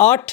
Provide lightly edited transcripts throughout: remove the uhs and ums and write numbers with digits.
8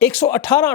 118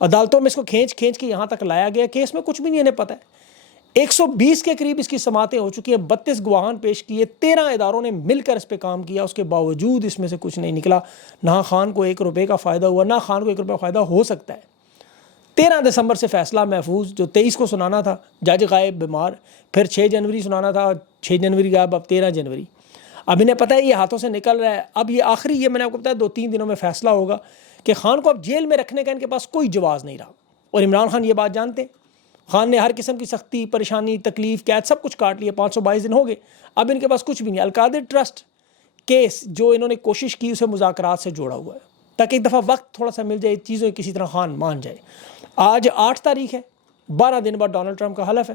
عدالتوں میں اس کو کھینچ کے یہاں تک لایا گیا کہ اس میں کچھ بھی نہیں انہیں پتہ ہے. 120 کے قریب اس کی سماعتیں ہو چکی ہیں, 32 گواہان پیش کیے, 13 اداروں نے مل کر اس پہ کام کیا, اس کے باوجود اس میں سے کچھ نہیں نکلا. نہ خان کو 1 روپے کا فائدہ ہوا, نہ خان کو 1 روپے کا فائدہ ہو سکتا ہے. 13 دسمبر سے فیصلہ محفوظ, جو 23 کو سنانا تھا جج غائب بیمار, پھر 6 جنوری سنانا تھا, 6 جنوری غائب, اب 13 جنوری. اب انہیں پتہ ہے یہ ہاتھوں سے نکل رہا ہے. اب یہ آخری, یہ میں نے آپ کو بتایا 2-3 دنوں میں فیصلہ ہوگا کہ خان کو اب جیل میں رکھنے کا ان کے پاس کوئی جواز نہیں رہا. اور عمران خان یہ بات جانتے ہیں. خان نے ہر قسم کی سختی, پریشانی, تکلیف, قید سب کچھ کاٹ لیا. 522 دن ہو گئے, اب ان کے پاس کچھ بھی نہیں. القادر ٹرسٹ کیس جو انہوں نے کوشش کی اسے مذاکرات سے جوڑا ہوا ہے تاکہ ایک دفعہ وقت تھوڑا سا مل جائے, چیزوں کسی طرح خان مان جائے. آج 8 تاریخ ہے, 12 دن بعد ڈونلڈ ٹرمپ کا حلف ہے.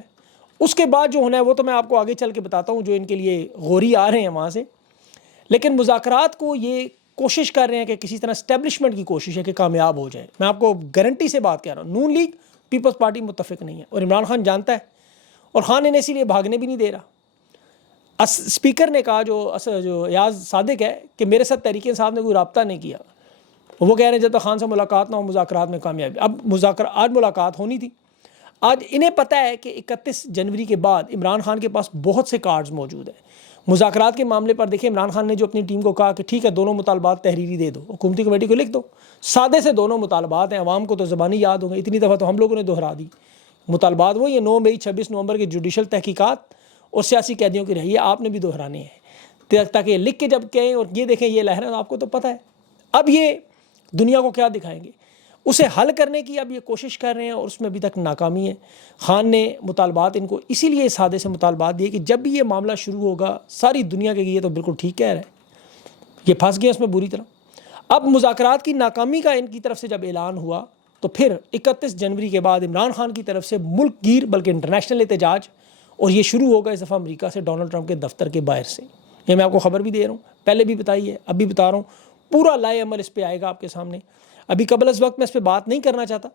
اس کے بعد جو ہونا ہے وہ تو میں آپ کو آگے چل کے بتاتا ہوں, جو ان کے لیے غوری آ رہے ہیں وہاں سے. لیکن مذاکرات کو یہ کوشش کر رہے ہیں کہ کسی طرح اسٹیبلشمنٹ کی کوشش ہے کہ کامیاب ہو جائے. میں آپ کو گارنٹی سے بات کہہ رہا ہوں, نون لیگ پیپلز پارٹی متفق نہیں ہے, اور عمران خان جانتا ہے, اور خان انہیں اسی لیے بھاگنے بھی نہیں دے رہا. اسپیکر نے کہا جو ایاز صادق ہے کہ میرے ساتھ تحریک انصاف نے کوئی رابطہ نہیں کیا. وہ کہہ رہے ہیں جب تک خان سے ملاقات نہ ہو مذاکرات میں کامیابی. اب آج ملاقات ہونی تھی. آج انہیں پتہ ہے کہ 31 جنوری کے بعد عمران خان کے پاس بہت سے کارڈز موجود ہیں. مذاکرات کے معاملے پر دیکھیں, عمران خان نے جو اپنی ٹیم کو کہا کہ ٹھیک ہے دونوں مطالبات تحریری دے دو, حکومتی کمیٹی کو لکھ دو, سادے سے دونوں مطالبات ہیں, عوام کو تو زبانی یاد ہوں گے, اتنی دفعہ تو ہم لوگوں نے دہرا دی. مطالبات وہ یہ 9 مئی 26 نومبر کے جوڈیشل تحقیقات اور سیاسی قیدیوں کی رہائی, آپ نے بھی دہرانے ہیں تاکہ لکھ کے جب کہیں اور یہ دیکھیں یہ لہریں, آپ کو تو پتہ ہے. اب یہ دنیا کو کیا دکھائیں گے, اسے حل کرنے کی اب یہ کوشش کر رہے ہیں, اور اس میں ابھی تک ناکامی ہے. خان نے مطالبات ان کو اسی لیے سادے سے مطالبات دیے کہ جب بھی یہ معاملہ شروع ہوگا ساری دنیا کے یہ تو بالکل ٹھیک کہہ رہے ہیں, یہ پھنس گئے اس میں بری طرح. اب مذاکرات کی ناکامی کا ان کی طرف سے جب اعلان ہوا تو پھر 31 جنوری کے بعد عمران خان کی طرف سے ملک گیر بلکہ انٹرنیشنل احتجاج, اور یہ شروع ہوگا اس دفعہ امریکہ سے, ڈونلڈ ٹرمپ کے دفتر کے باہر سے. یہ میں آپ کو خبر بھی دے رہا ہوں, پہلے بھی بتائی ہے, اب بھی بتا رہا ہوں, پورا لائے عمل اس پہ آئے گا آپ کے سامنے. ابھی قبل از وقت میں اس پہ بات نہیں کرنا چاہتا,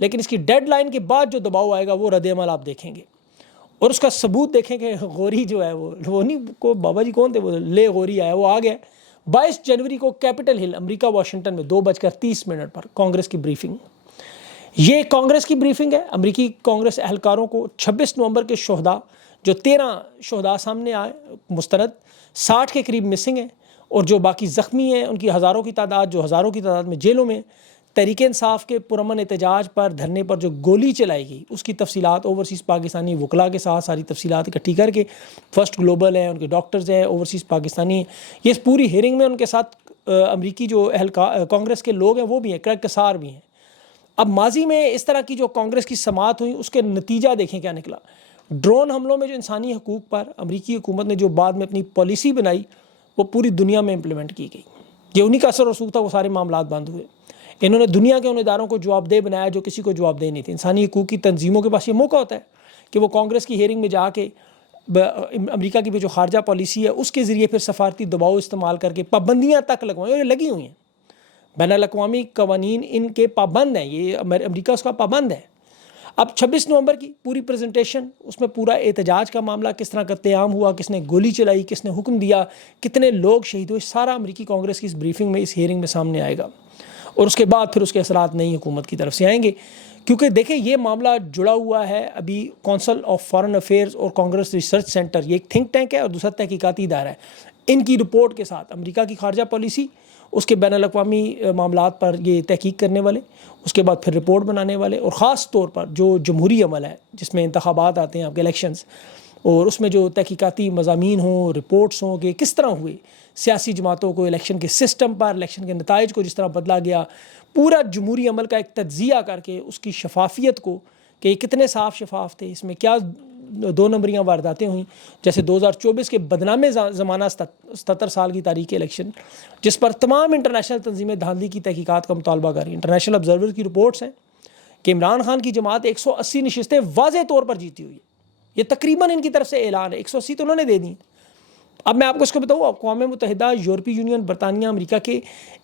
لیکن اس کی ڈیڈ لائن کے بعد جو دباؤ آئے گا وہ رد عمل آپ دیکھیں گے. اور اس کا ثبوت دیکھیں کہ غوری جو ہے وہ نہیں کو بابا جی کون تھے, وہ لے غوری آیا, وہ آ گیا 22 جنوری کو کیپٹل ہل امریکہ واشنگٹن میں 2:30 پر کانگریس کی بریفنگ. یہ کانگریس کی بریفنگ ہے. امریکی کانگریس اہلکاروں کو 26 نومبر کے شہداء, جو 13 شہداء سامنے آئے مستند, 60 کے قریب مسنگ ہیں, اور جو باقی زخمی ہیں ان کی ہزاروں کی تعداد میں جیلوں میں. تحریک انصاف کے پرامن احتجاج پر دھرنے پر جو گولی چلائی گئی اس کی تفصیلات اوورسیز پاکستانی وکلاء کے ساتھ ساری تفصیلات اکٹھی کر کے, فرسٹ گلوبل ہیں, ان کے ڈاکٹرز ہیں, اوورسیز پاکستانی ہیں, یہ اس پوری ہیئرنگ میں ان کے ساتھ امریکی جو کانگریس کے لوگ ہیں وہ بھی ہیں, کریگ کسار بھی ہیں. اب ماضی میں اس طرح کی جو کانگریس کی سماعت ہوئی اس کے نتیجہ دیکھیں کیا نکلا. ڈرون حملوں میں جو انسانی حقوق پر امریکی حکومت نے جو بعد میں اپنی پالیسی بنائی وہ پوری دنیا میں امپلیمنٹ کی گئی. یہ انہی کا اثر رسوخ تھا, وہ سارے معاملات بند ہوئے. انہوں نے دنیا کے ان اداروں کو جواب دہ بنایا جو کسی کو جواب دہ نہیں تھے. انسانی حقوق کی تنظیموں کے پاس یہ موقع ہوتا ہے کہ وہ کانگریس کی ہیئرنگ میں جا کے امریکہ کی جو خارجہ پالیسی ہے اس کے ذریعے پھر سفارتی دباؤ استعمال کر کے پابندیاں تک لگوائیں, اور یہ لگی ہوئی ہیں. بین الاقوامی قوانین ان کے پابند ہیں, یہ امریکہ اس کا پابند ہے. اب 26 نومبر کی پوری پریزنٹیشن, اس میں پورا احتجاج کا معاملہ, کس طرح قتل عام ہوا, کس نے گولی چلائی, کس نے حکم دیا, کتنے لوگ شہید ہوئے, سارا امریکی کانگریس کی اس بریفنگ میں, اس ہیئرنگ میں سامنے آئے گا. اور اس کے بعد پھر اس کے اثرات نئی حکومت کی طرف سے آئیں گے, کیونکہ دیکھیں یہ معاملہ جڑا ہوا ہے ابھی کونسل آف فارن افیئرز اور کانگریس ریسرچ سینٹر, یہ ایک تھنک ٹینک ہے اور دوسرا تحقیقاتی ادارہ ہے, ان کی رپورٹ کے ساتھ امریکہ کی خارجہ پالیسی, اس کے بین الاقوامی معاملات پر یہ تحقیق کرنے والے, اس کے بعد پھر رپورٹ بنانے والے, اور خاص طور پر جو جمہوری عمل ہے جس میں انتخابات آتے ہیں آپ کے الیکشنز, اور اس میں جو تحقیقاتی مضامین ہوں, رپورٹس ہوں کہ کس طرح ہوئے, سیاسی جماعتوں کو الیکشن کے سسٹم پر, الیکشن کے نتائج کو جس طرح بدلا گیا, پورا جمہوری عمل کا ایک تجزیہ کر کے اس کی شفافیت کو کہ یہ کتنے صاف شفاف تھے, اس میں کیا 2 نمبریاں وارداتیں ہوئیں, جیسے 2024 کے بدنام زمانہ 77 سال کی تاریخ کے الیکشن جس پر تمام انٹرنیشنل تنظیمیں دھاندلی کی تحقیقات کا مطالبہ کر رہی ہیں. انٹرنیشنل آبزرور کی رپورٹس ہیں کہ عمران خان کی جماعت 180 نشستیں واضح طور پر جیتی ہوئی ہے. یہ تقریباً ان کی طرف سے اعلان ہے, 180 تو انہوں نے دے دی. اب میں آپ کو اس کو بتاؤں, اقوام متحدہ, یورپی یونین, برطانیہ, امریکہ کے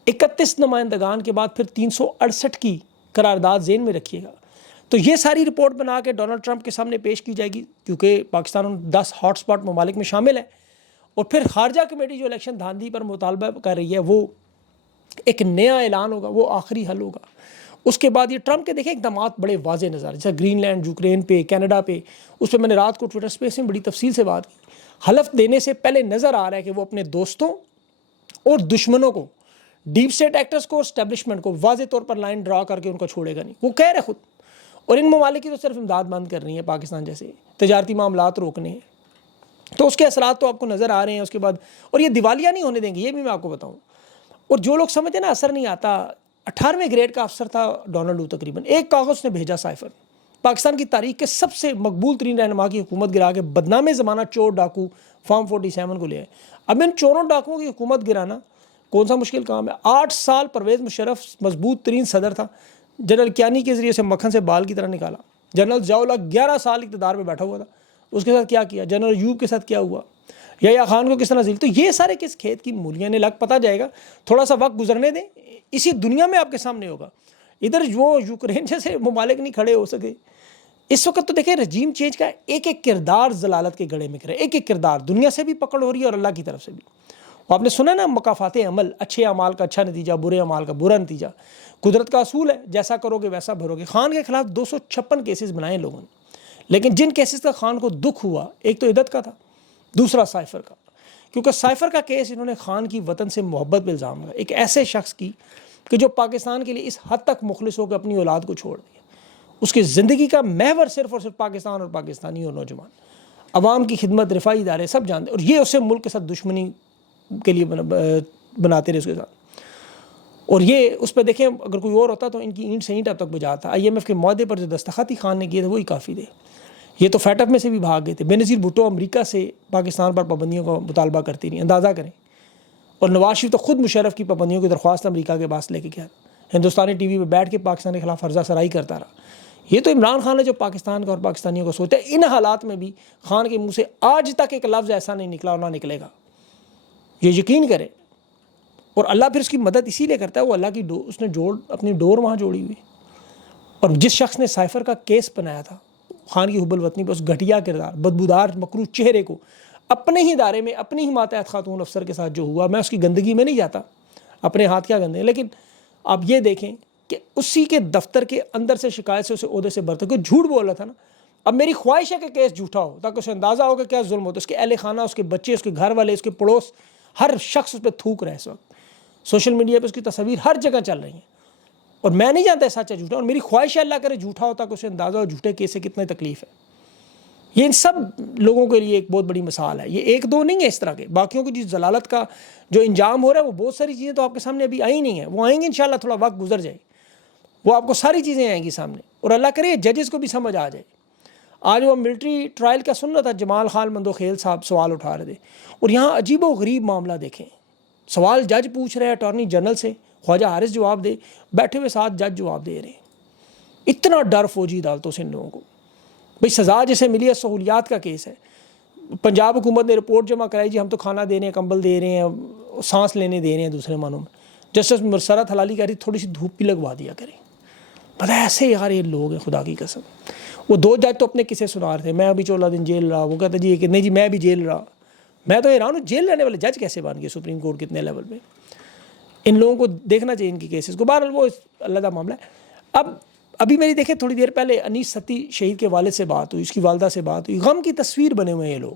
31 نمائندگان کے بعد پھر 368 کی قرارداد ذہن میں رکھیے گا. تو یہ ساری رپورٹ بنا کے ڈونلڈ ٹرمپ کے سامنے پیش کی جائے گی, کیونکہ پاکستان 10 ہاٹ سپاٹ ممالک میں شامل ہے. اور پھر خارجہ کمیٹی جو الیکشن دھاندلی پر مطالبہ کر رہی ہے وہ ایک نیا اعلان ہوگا, وہ آخری حل ہوگا. اس کے بعد یہ ٹرمپ کے دیکھیں اقدامات بڑے واضح نظر آ رہے، جیسے گرین لینڈ، یوکرین پہ، کینیڈا پہ، اس پہ میں نے رات کو ٹویٹر اسپیس میں بڑی تفصیل سے بات کی۔ حلف دینے سے پہلے نظر آ رہا ہے کہ وہ اپنے دوستوں اور دشمنوں کو، ڈیپ اسٹیٹ ایکٹرز کو اور اسٹیبلشمنٹ کو واضح طور پر لائن ڈرا کر کے ان کو چھوڑے گا نہیں، وہ کہہ رہے خود۔ اور ان ممالک کی تو صرف امداد بند کرنی ہے، پاکستان جیسے تجارتی معاملات روکنے ہیں، تو اس کے اثرات تو آپ کو نظر آ رہے ہیں۔ اس کے بعد اور یہ دیوالیہ نہیں ہونے دیں گے، یہ بھی میں آپ کو بتاؤں۔ اور جو لوگ سمجھتے ہیں نا اثر نہیں آتا، 18ویں گریڈ کا افسر تھا ڈونلڈ لو، تقریباً ایک کاغذ نے بھیجا سائفر، پاکستان کی تاریخ کے سب سے مقبول ترین رہنما کی حکومت گرا کے بدنام زمانہ چور ڈاکو فارم 47 کو لے آئے۔ اب ان چوروں ڈاکوؤں کی حکومت گرانا کون سا مشکل کام ہے؟ 8 سال پرویز مشرف مضبوط ترین صدر تھا، جنرل کیانی کے ذریعے سے مکھن سے بال کی طرح نکالا۔ جنرل ضیاء الحق 11 سال اقتدار میں بیٹھا ہوا تھا، اس کے ساتھ کیا کیا؟ جنرل ایوب کے ساتھ کیا ہوا؟ یا خان کو کس طرح ذلیل؟ تو یہ سارے کس کھیت کی مولیاں نے لگ، پتہ جائے گا، تھوڑا سا وقت گزرنے دیں، اسی دنیا میں آپ کے سامنے ہوگا۔ ادھر وہ یوکرین جیسے ممالک نہیں کھڑے ہو سکے اس وقت، تو دیکھیں رجیم چینج کا ایک ایک کردار ضلالت کے گڑے میں کرے، ایک ایک کردار دنیا سے بھی پکڑ ہو رہی ہے اور اللہ کی طرف سے بھی۔ آپ نے سنا نا مکافات عمل، اچھے اعمال کا اچھا نتیجہ، برے اعمال کا برا نتیجہ، قدرت کا اصول ہے، جیسا کرو گے ویسا بھرو گے۔ خان کے خلاف 256 کیسز بنائے لوگوں نے، لیکن جن کیسز کا خان کو دکھ ہوا، ایک تو عدت کا تھا، دوسرا سائفر کا، کیونکہ سائفر کا کیس انہوں نے خان کی وطن سے محبت پہ الزام لگا، ایک ایسے شخص کی کہ جو پاکستان کے لیے اس حد تک مخلص ہو کہ اپنی اولاد کو چھوڑ دیا، اس کی زندگی کا محور صرف اور صرف پاکستان اور پاکستانی اور نوجوان، عوام کی خدمت، رفاہی ادارے سب جانتے، اور یہ اسے ملک کے ساتھ دشمنی کے لیے بناتے رہے اس کے ساتھ۔ اور یہ اس پہ دیکھیں اگر کوئی اور ہوتا تو ان کی اینٹ سے اینٹ اب تک بجاتا۔ IMF کے معاہدے پر جو دستخط ہی خان نے کیے تھے وہی کافی تھے، یہ تو فیٹ اپ میں سے بھی بھاگ گئے تھے۔ بینظیر بھٹو امریکہ سے پاکستان پر پابندیوں کا مطالبہ کرتی رہی، اندازہ کریں۔ اور نواز شریف تو خود مشرف کی پابندیوں کی درخواست امریکہ کے پاس لے کے گیا، ہندوستانی ٹی وی پہ بیٹھ کے پاکستان کے خلاف عرضہ سرائی کرتا رہا۔ یہ تو عمران خان ہے جو پاکستان کا اور پاکستانیوں کو سوچتا ہے۔ ان حالات میں بھی خان کے منہ سے آج تک ایک لفظ ایسا نہیں نکلا اور نہ نکلے گا، یہ یقین کریں۔ اور اللہ پھر اس کی مدد اسی لیے کرتا ہے، وہ اللہ کی اس نے اپنی ڈور وہاں جوڑی ہوئی۔ اور جس شخص نے سائفر کا کیس بنایا تھا خان کی حب الوطنی پر، اس گھٹیا کردار، بدبودار مکروہ چہرے کو اپنے ہی ادارے میں اپنی ہی ماتحت خاتون افسر کے ساتھ جو ہوا، میں اس کی گندگی میں نہیں جاتا، اپنے ہاتھ کیا گندے، لیکن آپ یہ دیکھیں کہ اسی کے دفتر کے اندر سے شکایت سے اسے عہدے سے برتر کو جھوٹ بول رہا تھا نا۔ اب میری خواہش ہے کہ کیس جھوٹا ہو تاکہ اسے اندازہ ہو کہ کیا ظلم ہوتا ہے، اس کے اہل خانہ، اس کے بچے، اس کے گھر والے، اس کے پڑوس، ہر شخص اس پہ تھوک رہا ہے۔ اس وقت سوشل میڈیا پہ اس کی تصاویر ہر جگہ چل رہی ہیں، اور میں نہیں جانتا سچ ہے جھوٹا، اور میری خواہش ہے اللہ کرے جھوٹا ہوتا کہ اسے اندازہ ہو جھوٹے کیس سے کتنی تکلیف ہے۔ یہ ان سب لوگوں کے لیے ایک بہت بڑی مثال ہے، یہ ایک دو نہیں ہے اس طرح کے، باقیوں کی جس ضلالت کا جو انجام ہو رہا ہے وہ بہت ساری چیزیں تو آپ کے سامنے ابھی آئی نہیں ہیں، وہ آئیں گی انشاءاللہ، تھوڑا وقت گزر جائے، وہ آپ کو ساری چیزیں آئیں گی سامنے، اور اللہ کرے ججز کو بھی سمجھ آ جائے۔ آج وہ ملٹری ٹرائل کا سن رہا تھا، جمال خان مندوخیل صاحب سوال اٹھا رہے تھے، اور یہاں عجیب و غریب معاملہ دیکھیں، سوال جج پوچھ رہے ہیں اٹارنی جنرل سے، خواجہ حارث جواب دے، بیٹھے ہوئے ساتھ جج جواب دے رہے ہیں۔ اتنا ڈر فوجی عدالتوں سے ان لوگوں کو، بھئی سزا جسے ملی ہے سہولیات کا کیس ہے، پنجاب حکومت نے رپورٹ جمع کرائی، جی ہم تو کھانا دے رہے ہیں، کمبل دے رہے ہیں، سانس لینے دے رہے ہیں دوسرے معنوں میں۔ جسٹس مرسرت حلالی کہہ رہی تھوڑی سی دھوپ بھی لگوا دیا کریں۔ پتہ ہے ایسے یار یہ لوگ ہیں خدا کی قسم۔ وہ 2 جج تو اپنے قصے سنا رہے تھے، میں ابھی 14 دن جیل رہا، وہ کہتے جی کہ نہیں جی میں بھی جیل رہا۔ میں تو حیران ہوں جیل رہنے والے جج کیسے بن گئے سپریم کورٹ کتنے لیول پہ۔ ان لوگوں کو دیکھنا چاہیے ان کی کیسز کو، بہرحال وہ علیحدہ معاملہ ہے۔ ابھی میری دیکھیں تھوڑی دیر پہلے انیس ستی شہید کے والد سے بات ہوئی، اس کی والدہ سے بات ہوئی، غم کی تصویر بنے ہوئے ہیں یہ لوگ۔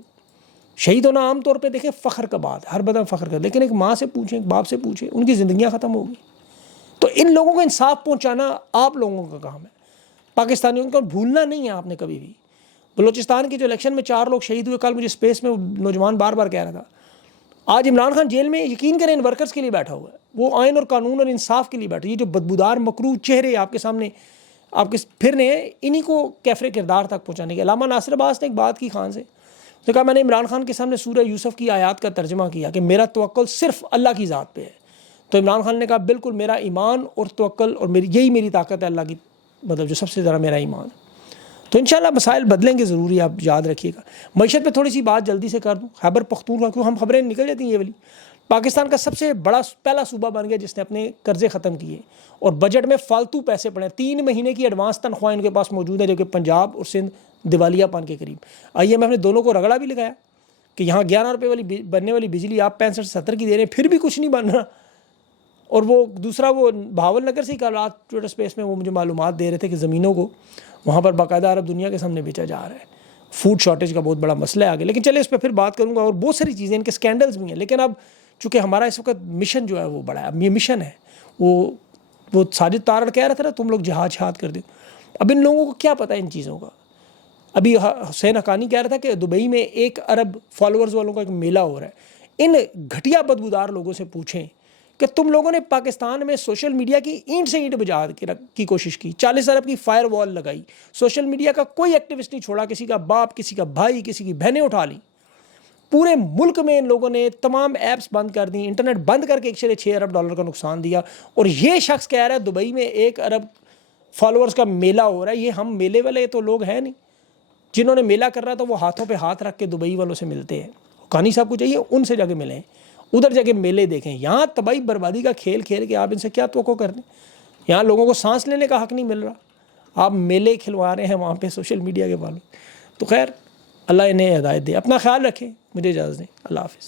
شہید ہونا عام طور پہ دیکھیں فخر کا بات، ہر بدن فخر کا، لیکن ایک ماں سے پوچھیں، ایک باپ سے پوچھیں، ان کی زندگیاں ختم ہو گئی۔ تو ان لوگوں کو انصاف پہنچانا آپ لوگوں کا کام ہے، پاکستانیوں کو بھولنا نہیں ہے آپ نے کبھی بھی۔ بلوچستان کی جو الیکشن میں 4 لوگ شہید ہوئے، کل مجھے اسپیس میں نوجوان بار بار کہہ رہا تھا، آج عمران خان جیل میں یقین کریں ان ورکرز کے لیے بیٹھا ہوا ہے، وہ آئین اور قانون اور انصاف کے لیے بیٹھا ہے۔ یہ جو بدبودار مکروہ چہرے آپ کے سامنے آپ کے پھر نے انہی کو کیفر کردار تک پہنچانے کے۔ علامہ ناصر عباس نے ایک بات کی خان سے، اس نے کہا میں نے عمران خان کے سامنے سورہ یوسف کی آیات کا ترجمہ کیا کہ میرا توکل صرف اللہ کی ذات پہ ہے، تو عمران خان نے کہا بالکل میرا ایمان اور توکل اور یہی میری طاقت ہے، اللہ کی مطلب جو سب سے زیادہ میرا ایمان ہے۔ تو انشاءاللہ مسائل بدلیں گے ضروری، آپ یاد رکھیے گا۔ معیشت پہ تھوڑی سی بات جلدی سے کر دوں، خیبر پختونخوا، کیوں ہم خبریں نکل جاتی ہیں یہ والی، پاکستان کا سب سے بڑا پہلا صوبہ بن گیا جس نے اپنے قرضے ختم کیے اور بجٹ میں فالتو پیسے پڑے، 3 مہینے کی ایڈوانس تنخواہ ان کے پاس موجود ہے، جو کہ پنجاب اور سندھ دیوالیہ پن کے قریب۔ IMF نے دونوں کو رگڑا بھی لگایا کہ یہاں 11 روپے والی بننے والی بجلی آپ 65-70 کی دے رہے ہیں، پھر بھی کچھ نہیں بن رہا۔ اور وہ دوسرا وہ بھاول نگر سے ہی کل رات ٹویٹر اسپیس میں وہ مجھے معلومات دے رہے تھے کہ زمینوں کو وہاں پر باقاعدہ عرب دنیا کے سامنے بیچا جا رہا ہے. فوڈ شارٹیج کا بہت بڑا مسئلہ ہے آگے, لیکن چلے اس پہ پھر بات کروں گا. اور بہت ساری چیزیں ان کے اسکینڈلز بھی ہیں, لیکن اب چونکہ ہمارا اس وقت مشن جو ہے وہ بڑا ہے, اب یہ مشن ہے. وہ ساجد تارڑ کہہ رہا تھا نا تم لوگ جہاد کر دو. اب ان لوگوں کو کیا پتہ ہے ان چیزوں کا. ابھی حسین حقانی کہہ رہا تھا کہ دبئی میں 1 ارب فالوورز والوں کا ایک میلہ ہو رہا ہے. ان گھٹیا بدبودار لوگوں سے پوچھیں کہ تم لوگوں نے پاکستان میں سوشل میڈیا کی اینٹ سے اینٹ بجا کی کوشش کی, 40 ارب کی فائر وال لگائی, سوشل میڈیا کا کوئی ایکٹیوسٹ نہیں چھوڑا, کسی کا باپ, کسی کا بھائی, کسی کی بہنیں اٹھا لیں. پورے ملک میں ان لوگوں نے تمام ایپس بند کر دیں, انٹرنیٹ بند کر کے 1.6 ارب ڈالر کا نقصان دیا. اور یہ شخص کہہ رہا ہے دبئی میں 1 ارب فالوورز کا میلہ ہو رہا ہے. یہ ہم میلے والے تو لوگ ہیں نہیں. جنہوں نے میلہ کر رہا تھا وہ ہاتھوں پہ ہاتھ رکھ کے دبئی والوں سے ملتے ہیں. حقانی صاحب کو چاہیے ان سے جا کے ملیں, ادھر جا کے میلے دیکھیں. یہاں تباہی بربادی کا کھیل کھیل کے آپ ان سے کیا توقع کر دیں. یہاں لوگوں کو سانس لینے کا حق نہیں مل رہا, آپ میلے کھلوا رہے ہیں وہاں پہ سوشل میڈیا کے والوں. تو خیر اللہ انہیں ہدایت دے. اپنا خیال رکھیں, مجھے اجازت دیں. اللہ حافظ.